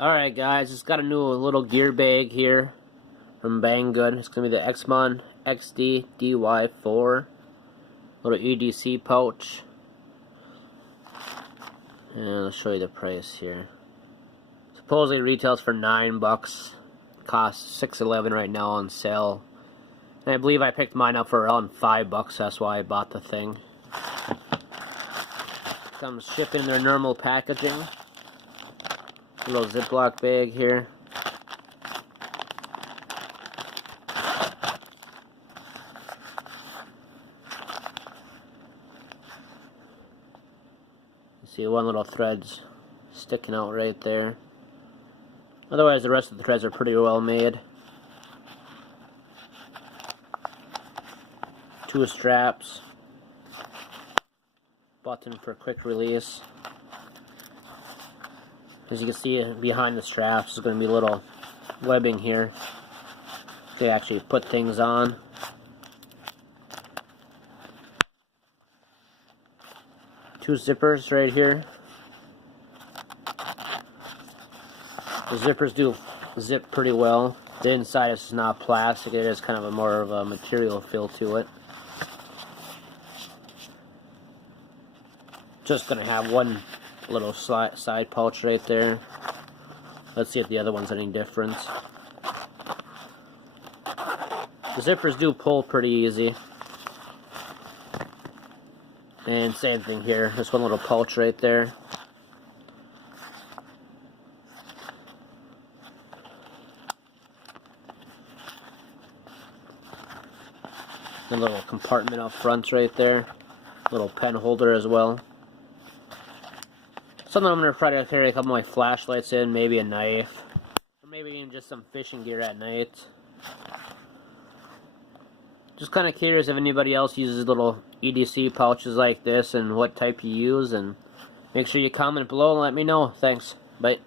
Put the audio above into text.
Alright guys, it's got a new little gear bag here from Banggood. It's going to be the xmund XD-DY4 little EDC pouch. And I'll show you the price here. Supposedly it retails for $9. Costs $6.11 right now on sale. And I believe I picked mine up for around $5. That's why I bought the thing. Comes shipped in their normal packaging. Little Ziploc bag here. You see one little thread's sticking out right there. Otherwise the rest of the threads are pretty well made. 2 straps. Button for quick release. As you can see behind the straps is going to be a little webbing here to actually put things on. Two zippers right here. The zippers do zip pretty well. The inside is not plastic, it is kind of a more of a material feel to it. Just going to have one little side pouch right there. Let's see if the other one's any different. The zippers do pull pretty easy. And same thing here, just one little pouch right there. A little compartment up front right there. Little pen holder as well. Something I'm going to try to carry a couple of my flashlights in, maybe a knife, or maybe even just some fishing gear at night. Just kind of curious if anybody else uses little EDC pouches like this and what type you use, and make sure you comment below and let me know. Thanks. Bye.